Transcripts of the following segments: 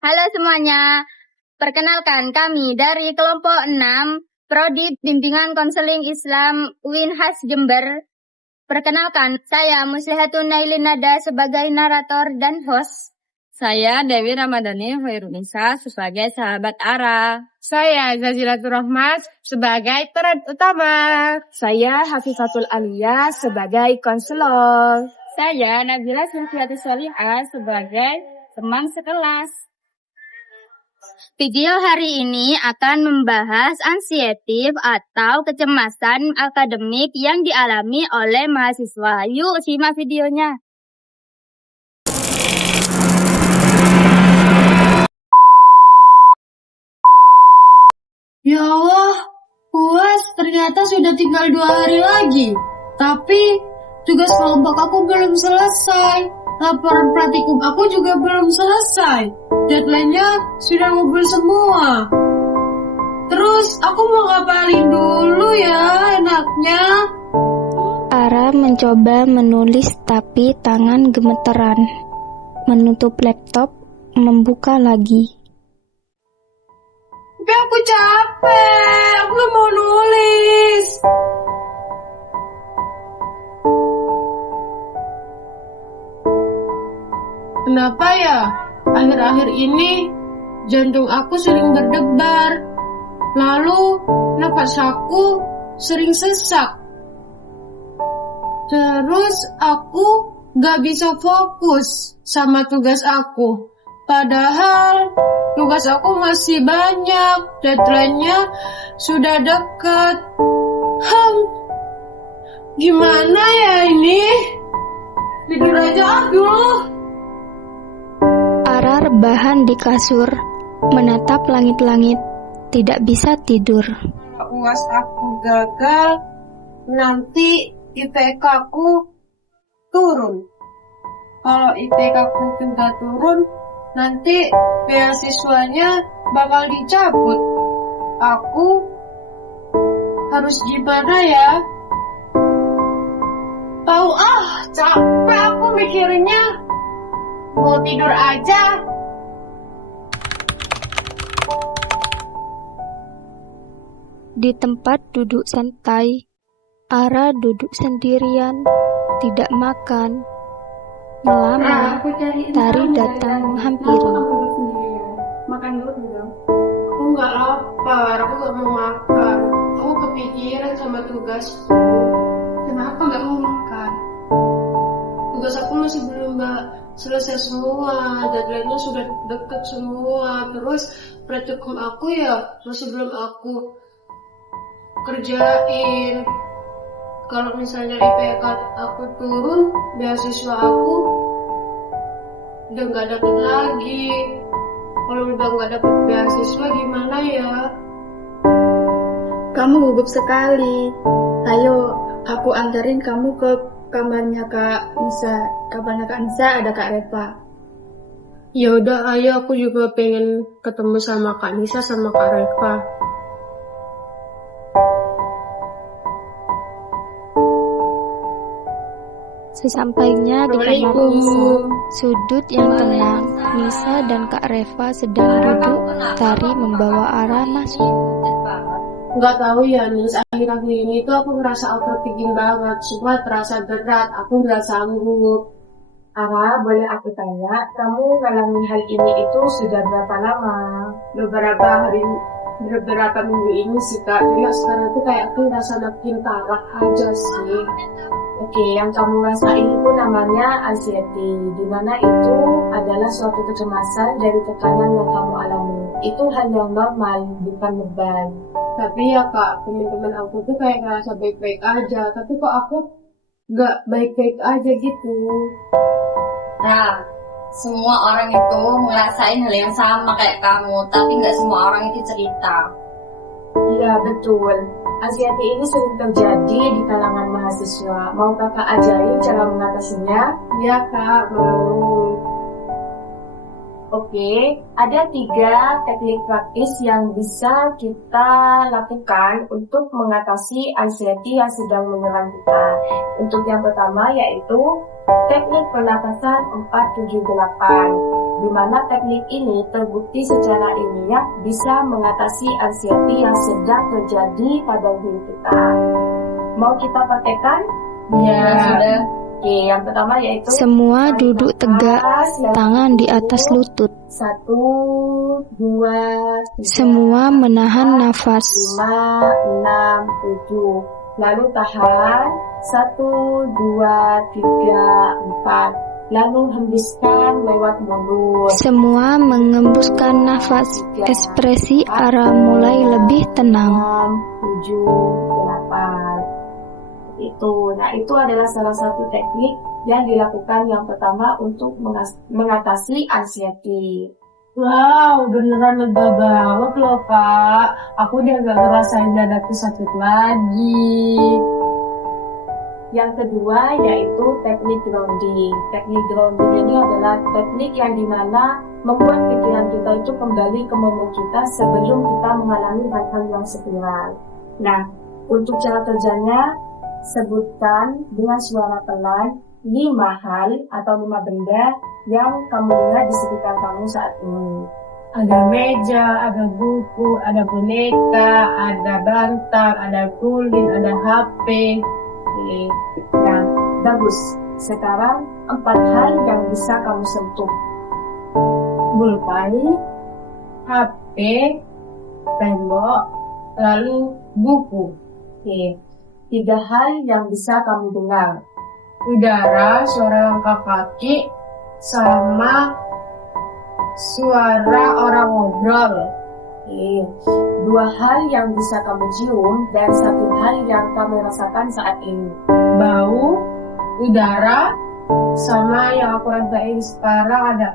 Halo semuanya, perkenalkan kami dari kelompok 6, Prodi Bimbingan Konseling Islam Winhas Jember. Perkenalkan, saya Muslihatun Nailinada sebagai narator dan host. Saya Dewi Ramadhani Hoirunisa sebagai sahabat Ara. Saya Zazilatul Rahmat sebagai peran utama. Saya Hafifatul Aliyah sebagai konselor. Saya Nabila Sulfiati Solihah sebagai teman sekelas. Video hari ini akan membahas ansietif atau kecemasan akademik yang dialami oleh mahasiswa. Yuk simak videonya. Ya Allah, UAS ternyata sudah tinggal 2 hari lagi. Tapi tugas kelompok aku belum selesai. Laporan praktikum aku juga belum selesai. Deadline-nya sudah ngumpul semua. Terus aku mau ngapalin dulu ya enaknya. Ara mencoba menulis tapi tangan gemeteran. Menutup laptop, membuka lagi. Tapi aku capek, aku gak mau nulis. Kenapa ya? Akhir-akhir ini jantung aku sering berdebar. Lalu nafas aku sering sesak. Terus aku gak bisa fokus sama tugas aku. Padahal tugas aku masih banyak, deadline-nya sudah deket. Gimana ya ini? Tidur aja dulu. Ara rebahan di kasur, menatap langit-langit, tidak bisa tidur. Kalau UAS aku gagal, nanti IPK aku turun. Kalau IPK aku juga turun, nanti beasiswanya bakal dicabut. Aku harus gimana ya? Capek aku mikirnya. Mau tidur aja. Di tempat duduk santai, Ara duduk sendirian, tidak makan. Lama, Tari datang menghampiri. Makan dulu dong. Aku nggak lapar, aku nggak mau makan. Aku kepikiran sama tugasku. Kenapa nggak mau makan? Tugas aku masih belum selesai semua, deadline-nya sudah deket semua. Terus praktikum aku ya masih belum aku kerjain. Kalau misalnya IPK aku turun, beasiswa aku udah nggak dapet lagi. Kalau udah nggak dapet beasiswa gimana ya? Kamu gugup sekali. Ayo, aku antarin kamu ke kamarnya Kak Nisa. Kamarnya Kak Nisa ada Kak Reva. Ya udah, ayo, aku juga pengen ketemu sama Kak Nisa sama Kak Reva. Sesampainya di kamar Nisa, sudut yang tenang, Nisa dan Kak Reva sedang duduk. Tari membawa Ara masuk. Nggak tahu ya Nis, akhir-akhir ini tuh aku ngerasa overthinking banget. Semua terasa berat, aku nggak sanggup. Ara, boleh aku tanya, kamu ngalamin hal ini itu sudah berapa lama? Beberapa minggu ini sih Kak. Jadi sekarang tuh kayak aku ngerasa makin parah aja sih. Oke, yang kamu rasain itu namanya anxiety, di mana itu adalah suatu kecemasan dari tekanan yang kamu alami. Itu hal yang normal, bukan beban. Tapi ya Kak, teman-teman aku tuh kayak ngerasa baik-baik aja. Tapi kok aku nggak baik-baik aja gitu. Nah, semua orang itu ngerasain hal yang sama kayak kamu, tapi nggak semua orang itu cerita. Iya, betul. Anxiety ini sering terjadi di kalangan mahasiswa. Mau kakak ajarin cara mengatasinya? Iya Kak, mau. Oke, ada 3 teknik praktis yang bisa kita lakukan untuk mengatasi anxiety yang sedang menyerang kita. Untuk yang pertama yaitu teknik pernapasan 478. di mana teknik ini terbukti secara ilmiah bisa mengatasi anxiety yang sedang terjadi pada diri kita. Mau kita praktekkan? Ya, sudah. Oke, yang pertama yaitu Semua duduk tegak, tangan di atas lutut. 1, 2, 3, Semua menahan nafas. 5, 6, 7. Lalu tahan 1, 2, 3, 4. Lalu hembuskan lewat mulut. Semua mengembuskan nafas. Ekspresi arah mulai lebih tenang. 6, 7, 8. Itu. Nah, itu adalah salah satu teknik yang dilakukan yang pertama untuk mengatasi anxiety. Wow, beneran lega banget loh Kak. Aku udah gak ngerasain dadaku sakit lagi. Yang kedua yaitu teknik grounding. Teknik grounding ini adalah teknik yang dimana membuat pikiran kita itu kembali ke momen kita sebelum kita mengalami hal-hal yang spiral. Nah, untuk cara kerjanya, sebutkan dengan suara pelan 5 hal atau 5 benda yang kamu lihat di sekitar kamu saat ini. Ada meja, ada buku, ada boneka, ada bantal, ada guling, ada HP. Nah, bagus. Sekarang 4 hal yang bisa kamu sentuh. Pulpen, HP, tembok, lalu buku. Oke. 3 hal yang bisa kamu dengar. Udara, suara langkah kaki, sama suara orang ngobrol. Oke. 2 hal yang bisa kamu cium dan 1 hal yang kamu rasakan saat ini. Bau, udara, sama yang aku rasain sekarang ada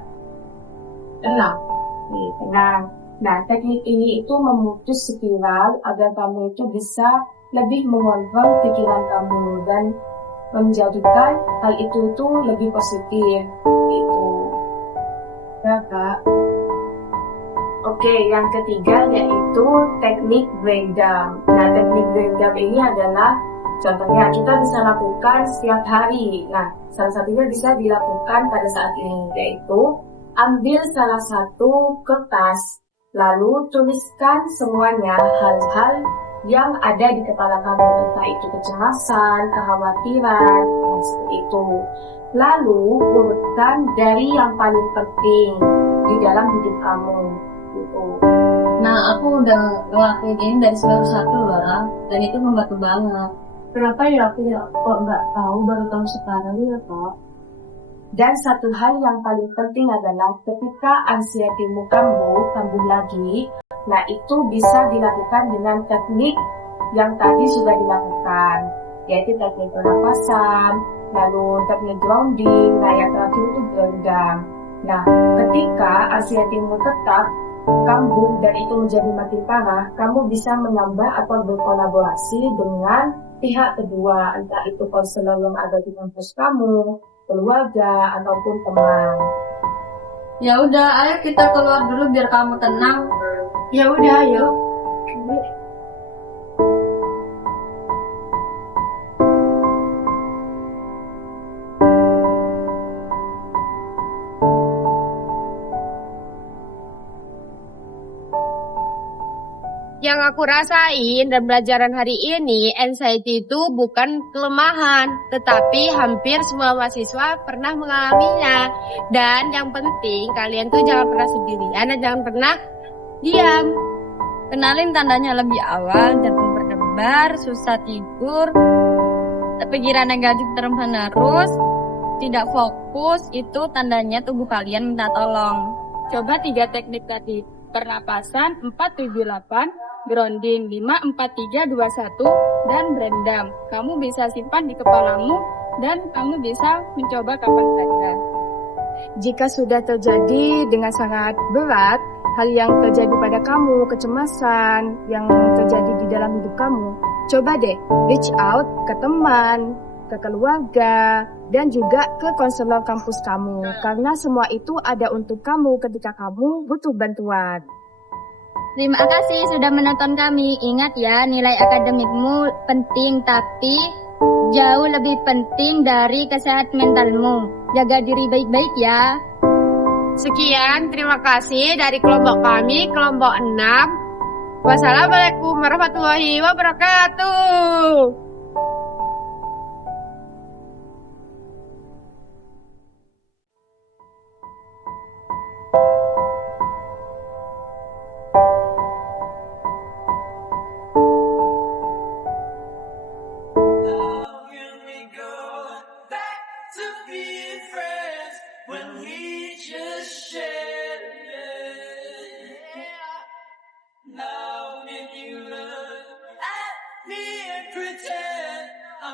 tenang. Oke, tenang. Nah, teknik ini itu memutus spiral agar kamu itu bisa lebih mengontrol pikiran kamu dan menjadikan hal itu lebih positif. Itu. Ya Kak. Oke, yang ketiga yaitu teknik braindump. Nah, teknik braindump ini adalah contohnya kita bisa lakukan setiap hari. Nah, salah satunya bisa dilakukan pada saat ini, yaitu ambil salah satu kertas, lalu tuliskan semuanya hal-hal yang ada di kepala kamu, entah itu kecemasan, kekhawatiran, dan seperti itu. Lalu urutkan dari yang paling penting di dalam hidup kamu. Gitu. Nah, aku udah ngelakuin ini dari semester 1 lah, dan itu membantu banget. Kenapa ya aku kok nggak tahu baru tahu sekarang ya Kak? Dan satu hal yang paling penting adalah ketika anxiety-mu kambuh lagi, nah itu bisa dilakukan dengan teknik yang tadi sudah dilakukan, yaitu teknik pernapasan, lalu teknik grounding, nah yang terakhir itu braindump. Nah, ketika anxiety-mu tetap kambuh dan itu menjadi makin parah, kamu bisa menambah atau berkolaborasi dengan pihak kedua, entah itu konselor yang ada di kampus kamu, keluarga, ataupun teman. Ya udah, ayo kita keluar dulu biar kamu tenang. Ya udah, ayo. Yang aku rasain dan pelajaran hari ini, anxiety itu bukan kelemahan, tetapi hampir semua mahasiswa pernah mengalaminya. Dan yang penting, kalian tuh jangan pernah sendirian dan jangan pernah diam. Kenalin tandanya lebih awal, jantung berdebar, susah tidur, pikiran negatif terus-menerus, tidak fokus, itu tandanya tubuh kalian minta tolong. Coba 3 teknik tadi. Pernapasan 478, grounding 54321, dan braindump. Kamu bisa simpan di kepalamu dan kamu bisa mencoba kapan saja. Jika sudah terjadi dengan sangat berat, hal yang terjadi pada kamu, kecemasan yang terjadi di dalam hidup kamu, coba deh reach out ke teman, ke keluarga, dan juga ke konselor kampus kamu. Karena semua itu ada untuk kamu ketika kamu butuh bantuan. Terima kasih sudah menonton kami. Ingat ya, nilai akademikmu penting, tapi jauh lebih penting dari kesehatan mentalmu. Jaga diri baik-baik ya. Sekian, terima kasih dari kelompok kami, kelompok 6. Wassalamualaikum warahmatullahi wabarakatuh.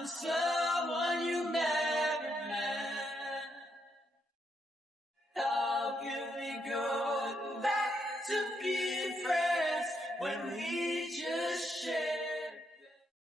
I'm someone you never met. How can we go back to being friends when we